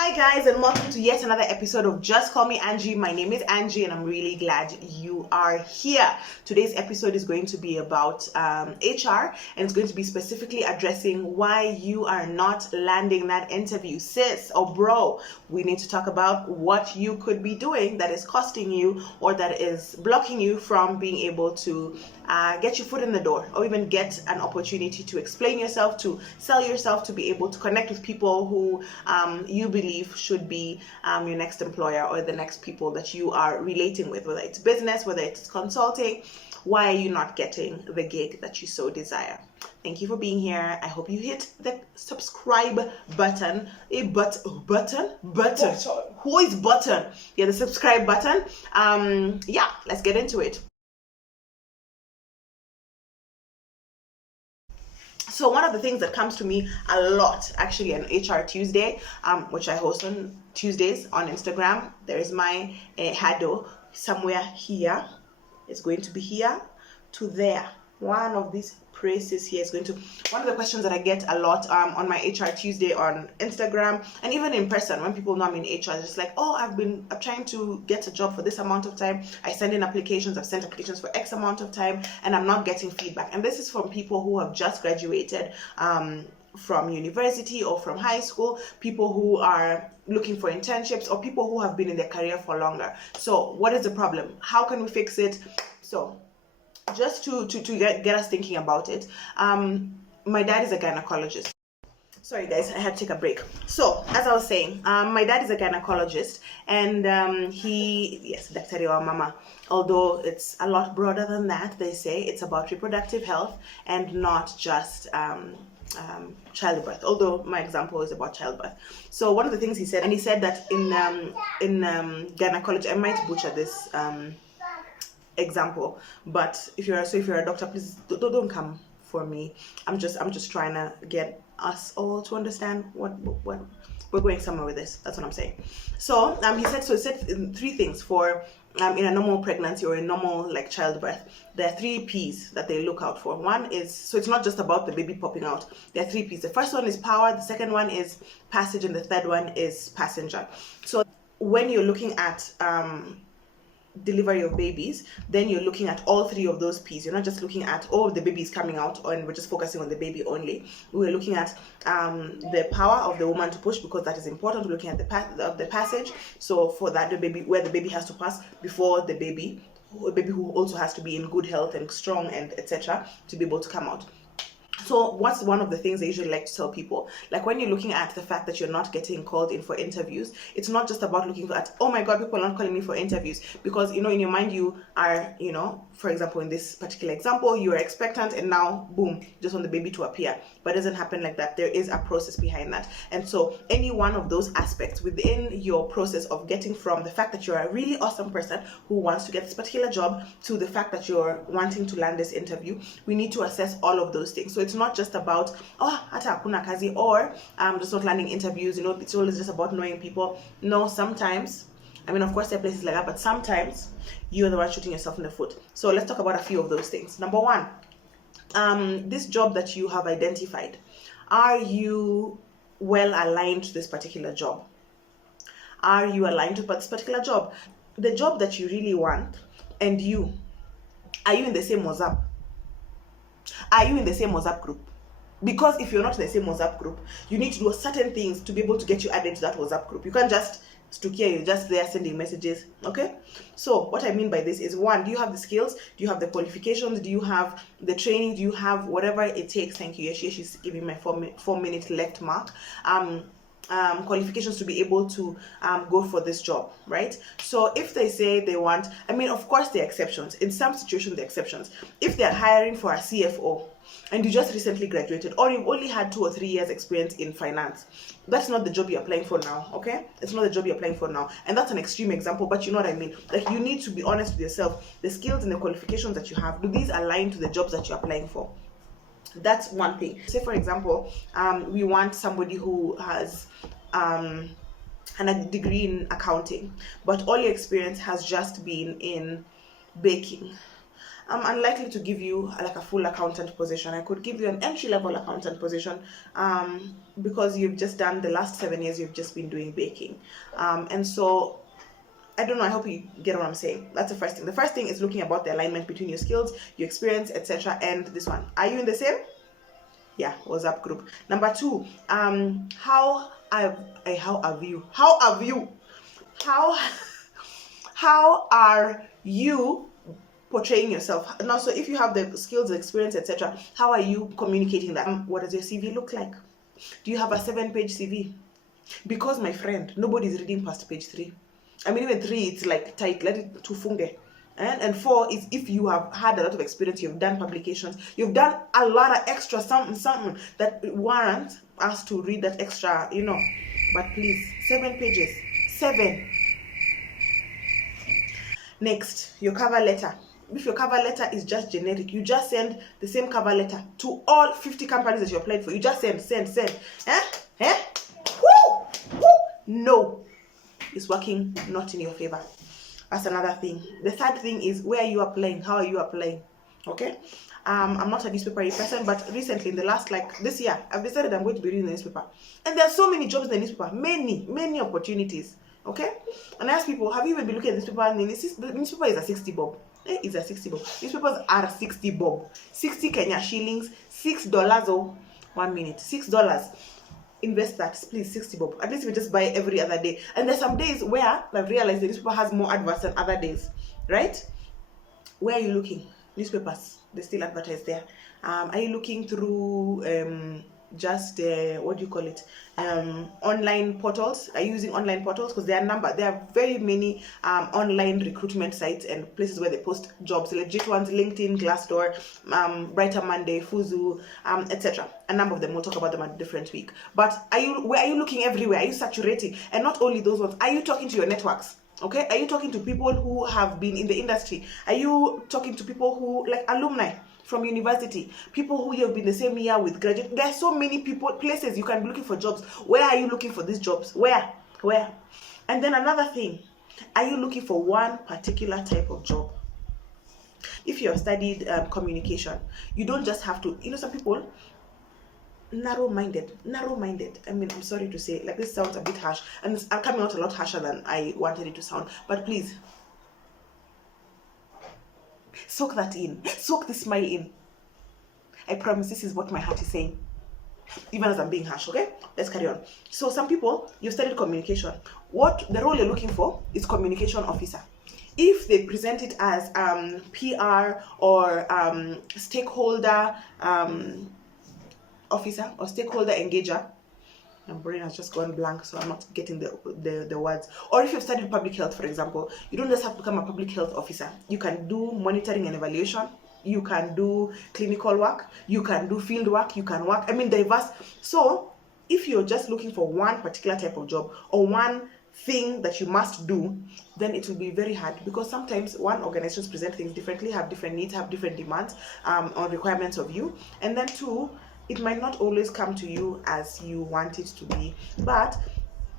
Hi guys, and welcome to yet another episode of Just Call Me Angie. My name is Angie and I'm really glad you are here. Today's episode is going to be about HR, and it's going to be specifically addressing why you are not landing that interview. Sis or bro, we need to talk about what you could be doing that is costing you or that is blocking you from being able to get your foot in the door, or even get an opportunity to explain yourself, to sell yourself, to be able to connect with people who you believe should be your next employer or the next people that you are relating with, whether it's business, whether it's consulting. Why are you not getting the gig that you so desire? Thank you for being here. I hope you hit the subscribe button. Button. Who is button? Yeah, the subscribe button. Yeah, let's get into it. So one of the things that comes to me a lot, actually, on HR Tuesday, which I host on Tuesdays on Instagram. There is my handle somewhere here. It's going to be here to there. One of these places here is going to. One of the questions that I get a lot on my HR Tuesday on Instagram, and even in person when people know I'm in HR, it's just like, oh, I'm trying to get a job for this amount of time. I send in applications. I've sent applications for X amount of time, and I'm not getting feedback. And this is from people who have just graduated from university or from high school, people who are looking for internships, or people who have been in their career for longer. So what is the problem? How can we fix it? So just to get us thinking about it, my dad is a gynecologist. Sorry guys, I had to take a break. So as I was saying, my dad is a gynecologist, and yes, Dr. Mama, although it's a lot broader than that. They say it's about reproductive health and not just childbirth, although my example is about childbirth. So one of the things he said, and he said that in gynecology, I might butcher this example, but if you're a doctor, please don't come for me. I'm just trying to get us all to understand what we're going somewhere with this. That's what I'm saying. So he said three things for in a normal pregnancy or a normal like childbirth. There are 3 P's that they look out for. One is, so it's not just about the baby popping out. There are 3 P's. The first one is power, the second one is passage, and the third one is passenger. So when you're looking at delivery of babies, then you're looking at all 3 of those P's. You're not just looking at, oh, the baby is coming out and we're just focusing on the baby only. We're looking at the power of the woman to push, because that is important. We're looking at the passage. So for that, the baby, where the baby has to pass before the baby, a baby who also has to be in good health and strong and etc. to be able to come out. So what's one of the things I usually like to tell people? Like when you're looking at the fact that you're not getting called in for interviews, it's not just about looking at, oh my God, people are not calling me for interviews. Because, in your mind, you are, for example, in this particular example, you are expectant and now, boom, just want the baby to appear. But it doesn't happen like that. There is a process behind that. And so any one of those aspects within your process of getting from the fact that you're a really awesome person who wants to get this particular job to the fact that you're wanting to land this interview, we need to assess all of those things. So it's not just about, oh, hata hakuna kazi, or just not landing interviews, it's always just about knowing people. No, sometimes, of course there are places like that, but sometimes you're the one shooting yourself in the foot. So let's talk about a few of those things. Number one, this job that you have identified, are you well aligned to this particular job? Are you aligned to this particular job? The job that you really want, and are you in the same WhatsApp? Are you in the same WhatsApp group? Because if you're not in the same WhatsApp group, you need to do certain things to be able to get you added to that WhatsApp group. You can't just stuck here, you're just there sending messages, okay? So what I mean by this is, one, do you have the skills? Do you have the qualifications? Do you have the training? Do you have whatever it takes? Thank you. She's giving my 4-minute left mark. Qualifications to be able to go for this job, right? So if they say they want, of course there are exceptions. In some situations there are exceptions. If they're hiring for a CFO and you just recently graduated, or you've only had 2 or 3 years experience in finance, that's not the job you're applying for now, okay? It's not the job you're applying for now. And that's an extreme example, but you know what I mean. Like, you need to be honest with yourself. The skills and the qualifications that you have, do these align to the jobs that you're applying for? That's one thing. Say, for example, we want somebody who has a degree in accounting, but all your experience has just been in baking. I'm unlikely to give you like a full accountant position. I could give you an entry-level accountant position, because you've just done the last 7 years, you've just been doing baking. And so I don't know, I hope you get what I'm saying. That's the first thing. The first thing is looking about the alignment between your skills, your experience, etc. and this one. Are you in the same? Yeah, WhatsApp group. Number 2, how are you portraying yourself? And also, if you have the skills, the experience, etc., how are you communicating that? What does your CV look like? Do you have a 7-page CV? Because, my friend, nobody's reading past page 3. I mean, even 3, it's like tight, let it tufunge. And 4 is if you have had a lot of experience, you've done publications, you've done a lot of extra something that warrants us to read that extra, you know. But please, 7 pages. 7. Next, your cover letter. If your cover letter is just generic, you just send the same cover letter to all 50 companies that you applied for. You just send. Woo! No. It's working not in your favor. That's another thing. The third thing is, where are you applying? How are you applying? Okay? I'm not a newspaper person, but recently, in the last, this year, I've decided I'm going to be reading the newspaper. And there are so many jobs in the newspaper. Many opportunities. Okay? And I ask people, have you even been looking at the newspaper? And the newspaper is a 60 bob. It's a 60 bob. Newspapers are 60 bob. 60 Kenya shillings. $6 or 1 minute. $6. Invest that, please. 60 bob. At least we just buy every other day. And there's some days where I've realized the newspaper has more adverts than other days, right? Where are you looking? Newspapers, they still advertise there. Are you looking through online portals? Are you using online portals? Because there are very many online recruitment sites and places where they post jobs, legit ones: LinkedIn, Glassdoor, Brighter Monday, Fuzu, etc. A number of them, we'll talk about them at a different week. But where are you looking? Everywhere? Are you saturating? And not only those ones, are you talking to your networks? Okay, are you talking to people who have been in the industry? Are you talking to people who, like alumni from university, people who you've been the same year with, graduate? There are so many places you can be looking for jobs. Where are you looking for these jobs? Where? And then another thing, are you looking for one particular type of job? If you have studied communication, you don't just have to, some people, narrow-minded. I mean, I'm sorry to say, this sounds a bit harsh, and it's coming out a lot harsher than I wanted it to sound, but please, soak that in. Soak the smile in. I promise this is what my heart is saying, even as I'm being harsh. Okay, let's carry on. So some people, you've studied communication. What the role you're looking for is communication officer. If they present it as PR or stakeholder officer or stakeholder engager, my brain has just gone blank, so I'm not getting the words. Or if you've studied public health, for example, you don't just have to become a public health officer. You can do monitoring and evaluation. You can do clinical work. You can do field work. You can work, diverse. So if you're just looking for one particular type of job or one thing that you must do, then it will be very hard, because sometimes organizations present things differently, have different needs, have different demands or requirements of you. And then 2, it might not always come to you as you want it to be. But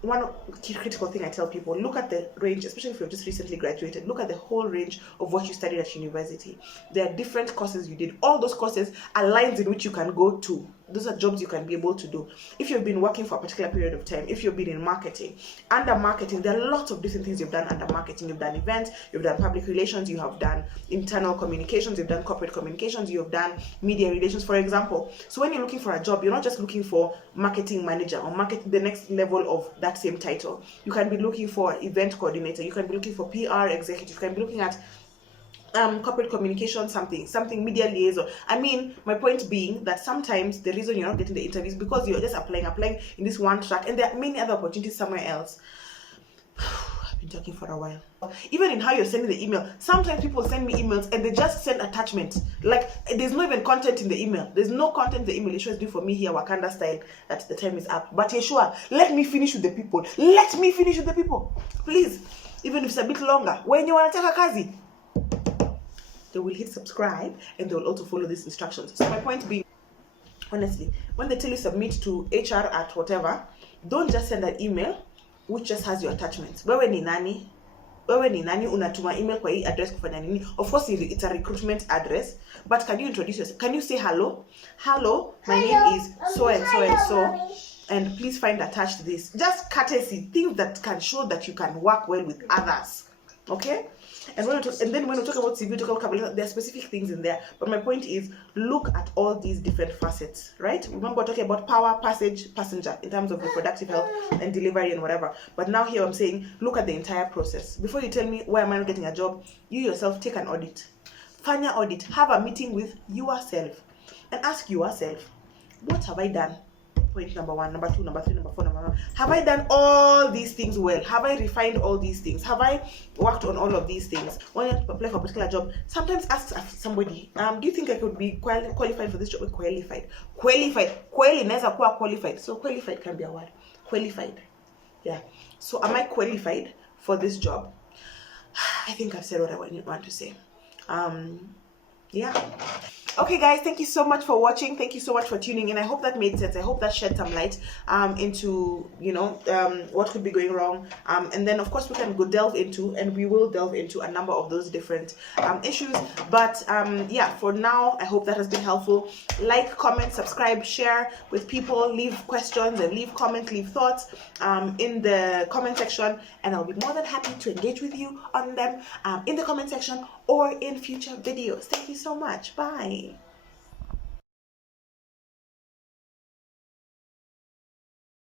one critical thing I tell people, look at the range, especially if you've just recently graduated, look at the whole range of what you studied at university. There are different courses you did. All those courses are lines in which you can go to. Those are jobs you can be able to do. If you've been working for a particular period of time, if you've been in marketing, under marketing, there are lots of different things you've done under marketing. You've done events, you've done public relations, you have done internal communications, you've done corporate communications, you've done media relations, for example. So when you're looking for a job, you're not just looking for marketing manager or the next level of that same title. You can be looking for event coordinator, you can be looking for PR executive, you can be looking at corporate communication, something media liaison. My point being that sometimes the reason you're not getting the interviews is because you're just applying in this one track, and there are many other opportunities somewhere else. I've been talking for a while. Even in how you're sending the email, sometimes people send me emails and they just send attachments. There's no even content in the email. There's no content in the email. Yeshua is doing for me here, Wakanda style, that the time is up. But Yeshua, let me finish with the people. Please, even if it's a bit longer. When you want to take a kazi, they will hit subscribe and they will also follow these instructions. So my point being, honestly, when they tell you submit to HR at whatever, don't just send an email which just has your attachments. Wewe ni nani? wewe ni nani, unatuma email kwa hii address kufanya nini? Of course it's a recruitment address, but can you introduce yourself? Can you say hello, my name is so and so and so, and please find attached this. Just courtesy, things that can show that you can work well with others. Okay? And when we talk about CV, there are specific things in there. But my point is, look at all these different facets, right? Remember, we're talking about power, passenger, in terms of reproductive health and delivery and whatever. But now here I'm saying, look at the entire process. Before you tell me why am I not getting a job, you yourself take an audit. Fanya audit. Have a meeting with yourself and ask yourself, what have I done? Point number 1, number 2, number 3, number 4, number 1. Have I done all these things well? Have I refined all these things? Have I worked on all of these things? When you apply for a particular job, sometimes ask somebody, do you think I could be qualified for this job? Qualified. So qualified can be a word. Qualified. Yeah. So am I qualified for this job? I think I've said what I want to say. Yeah. Okay guys, thank you so much for watching. Thank you so much for tuning in. I hope that made sense. I hope that shed some light into, what could be going wrong. And then of course we can delve into a number of those different issues. But yeah, for now, I hope that has been helpful. Like, comment, subscribe, share with people, leave questions and leave comments, leave thoughts in the comment section, and I'll be more than happy to engage with you on them in the comment section or in future videos. Thank you so much. Bye.